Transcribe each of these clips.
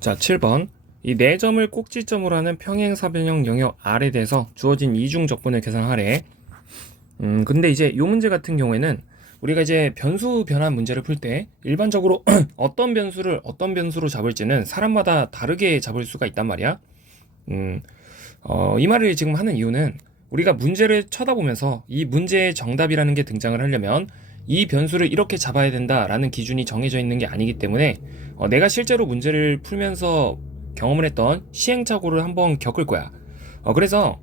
자, 7번. 이 4점을 꼭지점으로 하는 평행사변형 영역 R에 대해서 주어진 이중 적분을 계산하래. 근데 이제 이 문제 같은 경우에는 우리가 이제 변수 변환 문제를 풀 때 일반적으로 어떤 변수를 어떤 변수로 잡을지는 사람마다 다르게 잡을 수가 있단 말이야. 이 말을 지금 하는 이유는 우리가 문제를 쳐다보면서 이 문제의 정답이라는 게 등장을 하려면 이 변수를 이렇게 잡아야 된다라는 기준이 정해져 있는 게 아니기 때문에 내가 실제로 문제를 풀면서 경험을 했던 시행착오를 한번 겪을 거야. 그래서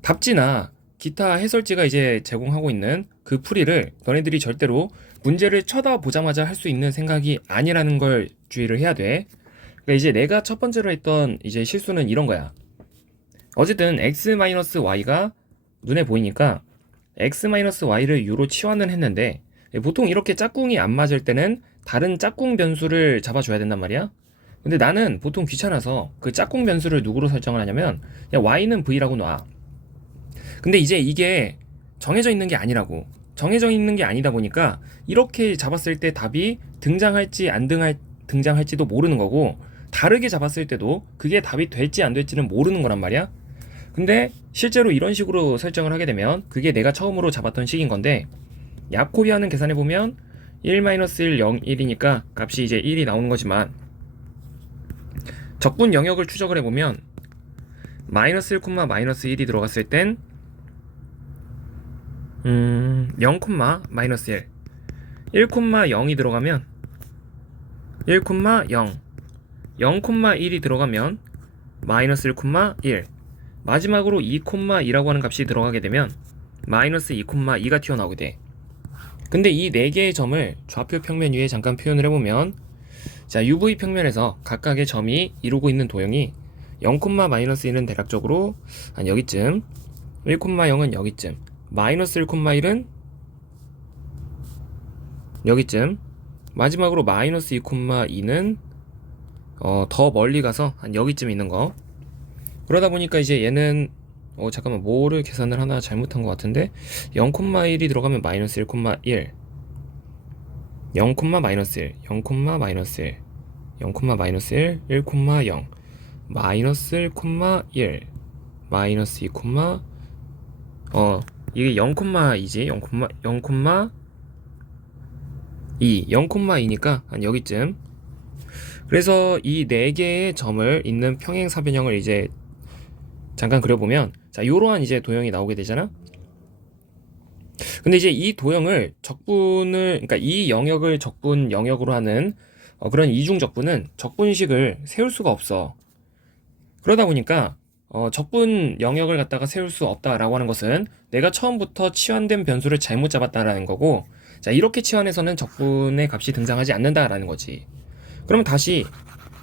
답지나 기타 해설지가 이제 제공하고 있는 그 풀이를 너네들이 절대로 문제를 쳐다보자마자 할 수 있는 생각이 아니라는 걸 주의를 해야 돼. 그러니까 이제 내가 첫 번째로 했던 이제 실수는 이런 거야. 어쨌든 x-y가 눈에 보이니까 x-y를 u로 치환을 했는데 보통 이렇게 짝꿍이 안 맞을 때는 다른 짝꿍 변수를 잡아줘야 된단 말이야. 근데 나는 보통 귀찮아서 그 짝꿍 변수를 누구로 설정을 하냐면 그냥 y는 v라고 놔. 근데 이제 이게 정해져 있는 게 아니라고. 정해져 있는 게 아니다 보니까 이렇게 잡았을 때 답이 등장할지 안 등장할지도 모르는 거고, 다르게 잡았을 때도 그게 답이 될지 안 될지는 모르는 거란 말이야. 근데 실제로 이런 식으로 설정을 하게 되면 그게 내가 처음으로 잡았던 식인 건데, 야코비아는 계산해보면 1-1, 0, 1이니까 값이 이제 1이 나오는 거지만, 적분 영역을 추적을 해보면 마이너스 1, 마이너스 1이 들어갔을 땐 0, 마이너스 1, 1, 0이 들어가면 1, 0, 0, 1이 들어가면 마이너스 1, 1, 마지막으로 2, 2라고 하는 값이 들어가게 되면 마이너스 2, 2가 튀어나오게 돼. 근데 이 4개의 점을 좌표 평면 위에 잠깐 표현을 해보면, 자, UV 평면에서 각각의 점이 이루고 있는 도형이 0, 마이너스 1은 대략적으로 한 여기쯤, 1, 0은 여기쯤, 마이너스 1, 1은 여기쯤, 마지막으로 마이너스 2, 2는 더 멀리 가서 한 여기쯤 있는 거. 그러다 보니까 이제 얘는 잠깐만, 뭐를 계산을 하나 잘못한 것 같은데, 0, 1이 들어가면 마이너스 1, 1, 0, 마이너스 1, 0, 마이너스 1, 0, 마이너스 1, 1, 0, 마이너스 1, 1, 마이너스 2, 이게 0,2지. 0, 2, 0,2니까 한 여기쯤. 그래서 이 4개의 점을 있는 평행사변형을 이제 잠깐 그려보면, 자, 요러한 이제 도형이 나오게 되잖아. 근데 이제 이 도형을 그러니까 이 영역을 적분 영역으로 하는 그런 이중 적분은 적분식을 세울 수가 없어. 그러다 보니까 적분 영역을 갖다가 세울 수 없다라고 하는 것은 내가 처음부터 치환된 변수를 잘못 잡았다라는 거고, 자, 이렇게 치환해서는 적분의 값이 등장하지 않는다라는 거지. 그럼 다시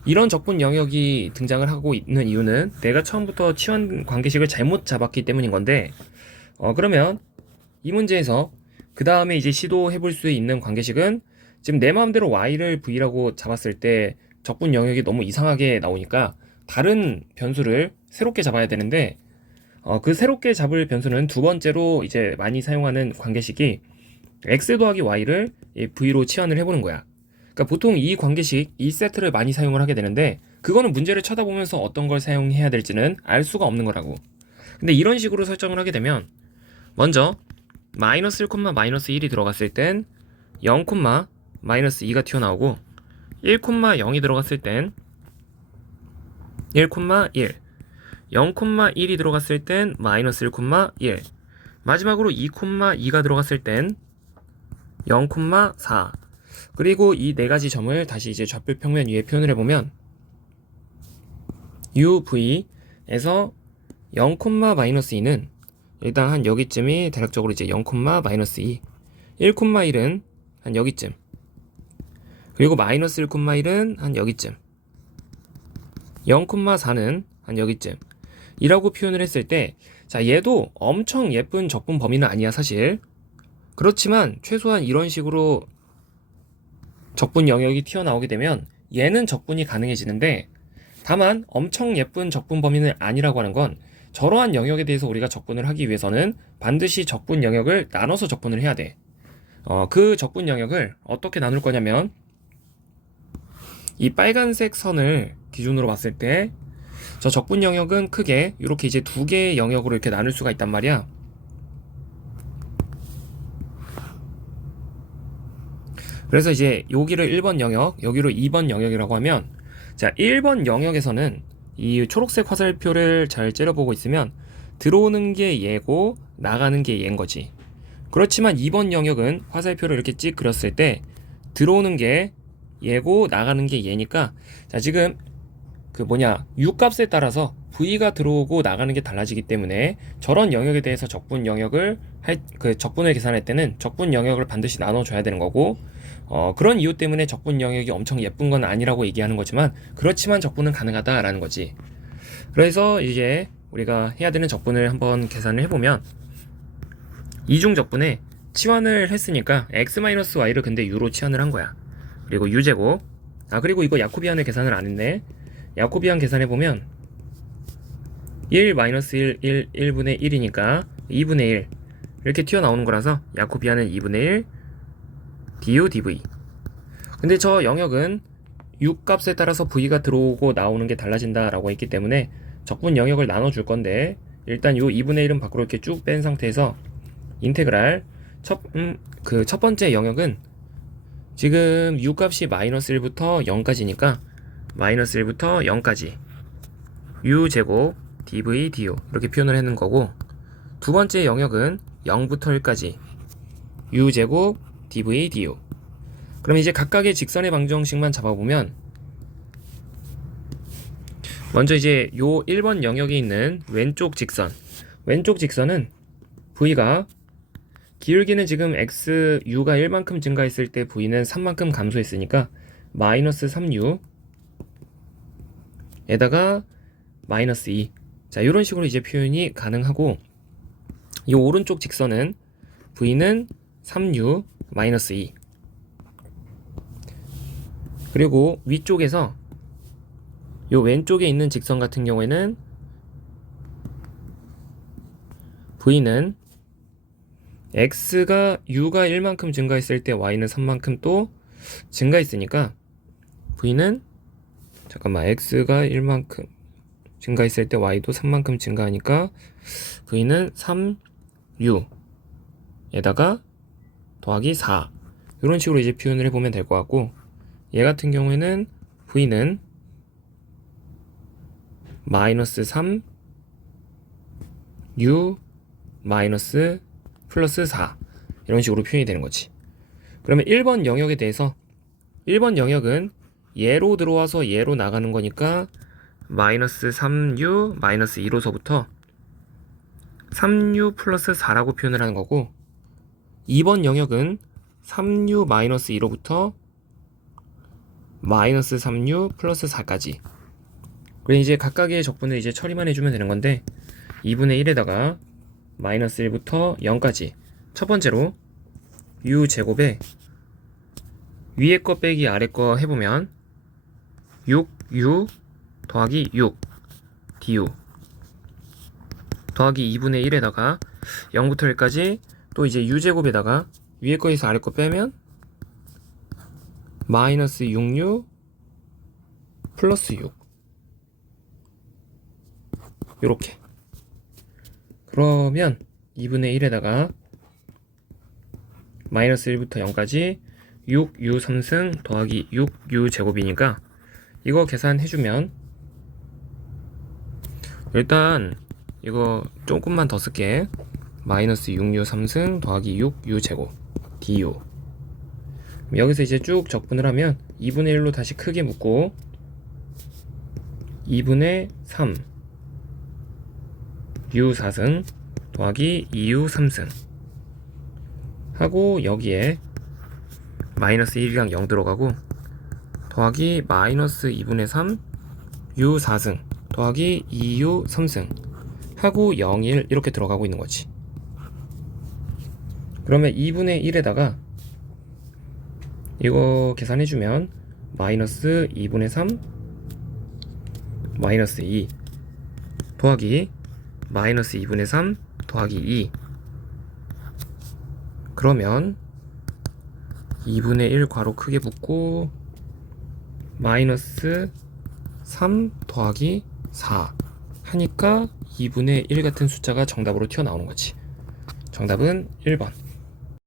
이런 적분 영역이 등장을 하고 있는 이유는 내가 처음부터 치환 관계식을 잘못 잡았기 때문인 건데, 그러면 이 문제에서 그 다음에 이제 시도해 볼 수 있는 관계식은, 지금 내 마음대로 y를 v라고 잡았을 때 적분 영역이 너무 이상하게 나오니까 다른 변수를 새롭게 잡아야 되는데, 그 새롭게 잡을 변수는 두 번째로 이제 많이 사용하는 관계식이 x 더하기 y를 v로 치환을 해보는 거야. 그러니까 보통 이 관계식, 이 세트를 많이 사용을 하게 되는데, 그거는 문제를 쳐다보면서 어떤 걸 사용해야 될지는 알 수가 없는 거라고. 근데 이런 식으로 설정을 하게 되면, 먼저 마이너스 1, 마이너스 1이 들어갔을 땐 0, 마이너스 2가 튀어나오고, 1, 0이 들어갔을 땐 1, 1, 0, 1이 들어갔을 땐 마이너스 1, 1, 마지막으로 2, 2가 들어갔을 땐 0, 4. 그리고 이 4가지 점을 다시 이제 좌표 평면 위에 표현을 해보면, UV에서 0, 마이너스 2는 일단 한 여기쯤이 대략적으로 이제 0, 마이너스 2, 1, 1은 한 여기쯤, 그리고 마이너스 1, 1은 한 여기쯤, 0, 4는 한 여기쯤 이라고 표현을 했을 때, 자, 얘도 엄청 예쁜 적분 범위는 아니야 사실. 그렇지만 최소한 이런 식으로 적분 영역이 튀어나오게 되면 얘는 적분이 가능해지는데, 다만 엄청 예쁜 적분 범위는 아니라고 하는 건, 저러한 영역에 대해서 우리가 적분을 하기 위해서는 반드시 적분 영역을 나눠서 적분을 해야 돼. 그 적분 영역을 어떻게 나눌 거냐면, 이 빨간색 선을 기준으로 봤을 때 저 적분 영역은 크게 이렇게 이제 두 개의 영역으로 이렇게 나눌 수가 있단 말이야. 그래서 이제 여기를 1번 영역, 여기로 2번 영역이라고 하면, 자, 1번 영역에서는 이 초록색 화살표를 잘 째려보고 있으면 들어오는 게 얘고 나가는 게 얘인 거지. 그렇지만 2번 영역은 화살표를 이렇게 찍 그렸을 때 들어오는 게 얘고 나가는 게 얘니까, 자, 지금 U 값에 따라서 V가 들어오고 나가는 게 달라지기 때문에 저런 영역에 대해서 적분을 계산할 때는 적분 영역을 반드시 나눠줘야 되는 거고, 그런 이유 때문에 적분 영역이 엄청 예쁜 건 아니라고 얘기하는 거지만, 그렇지만 적분은 가능하다라는 거지. 그래서 이제 우리가 해야 되는 적분을 한번 계산을 해보면, 이중 적분에 치환을 했으니까 x-y를 근데 u로 치환을 한 거야. 그리고 u제곱, 그리고 이거 야코비안을 계산을 안 했네. 야코비안 계산해보면 1, 1분의 1이니까 2분의 1 이렇게 튀어나오는 거라서 야코비안은 2분의 1 du dv. 근데 저 영역은 u 값에 따라서 v가 들어오고 나오는 게 달라진다 라고 했기 때문에 적분 영역을 나눠줄 건데, 일단 요 2분의 1은 밖으로 이렇게 쭉 뺀 상태에서 인테그랄 첫 번째 영역은 지금 u 값이 마이너스 1부터 0까지니까 마이너스 1부터 0까지 u 제곱 dv du 이렇게 표현을 했는 거고, 두 번째 영역은 0부터 1까지 u 제곱 dv du. 그럼 이제 각각의 직선의 방정식만 잡아보면, 먼저 이제 요 1번 영역에 있는 왼쪽 직선은 v가 기울기는 지금 u가 1만큼 증가했을 때 v는 3만큼 감소했으니까 마이너스 3u 에다가 마이너스 2. 자, 이런 식으로 이제 표현이 가능하고, 이 오른쪽 직선은 v는 3u 마이너스 2. 그리고 위쪽에서 이 왼쪽에 있는 직선 같은 경우에는 v는 u가 1만큼 증가했을 때 y는 3만큼 또 증가했으니까 v는 x가 1만큼 증가했을 때 y도 3만큼 증가하니까 v는 3u 에다가 더하기 4, 이런 식으로 이제 표현을 해보면 될 것 같고, 얘 같은 경우에는 v는 마이너스 3u 마이너스 플러스 4, 이런 식으로 표현이 되는 거지. 그러면 1번 영역에 대해서 1번 영역은 얘로 들어와서 얘로 나가는 거니까 마이너스 3u 마이너스 2로서부터 3u 플러스 4라고 표현을 하는 거고, 2번 영역은 3u 마이너스 2로부터 마이너스 3u 플러스 4까지. 그리고 이제 각각의 적분을 이제 처리만 해주면 되는 건데, 2분의 1에다가 마이너스 1부터 0까지 첫 번째로 u 제곱에 위에 거 빼기 아래 거 해보면 6u 더하기 6 du 더하기 2분의 1에다가 0부터 1까지 또 이제 u 제곱에다가 위에 거에서 아래 거 빼면 마이너스 6u 플러스 6, 요렇게. 그러면 2분의 1에다가 마이너스 1부터 0까지 6u 3승 더하기 6u 제곱이니까 이거 계산해주면, 일단 이거 조금만 더 쓸게. 마이너스 6u 3승 더하기 6u 제곱 du. 여기서 이제 쭉 적분을 하면 2분의 1로 다시 크게 묶고 2분의 3 u 4승 더하기 2u 3승 하고, 여기에 마이너스 1이랑 0 들어가고 더하기 마이너스 2분의 3 u 4승 더하기 2u 3승 하고 0, 1 이렇게 들어가고 있는 거지. 그러면 2분의 1에다가 이거 계산해주면 마이너스 2분의 3 마이너스 2 더하기 마이너스 2분의 3 더하기 2, 그러면 2분의 1 괄호 크게 붙고 마이너스 3 더하기 4 하니까 2분의 1 같은 숫자가 정답으로 튀어나오는 거지. 정답은 1번.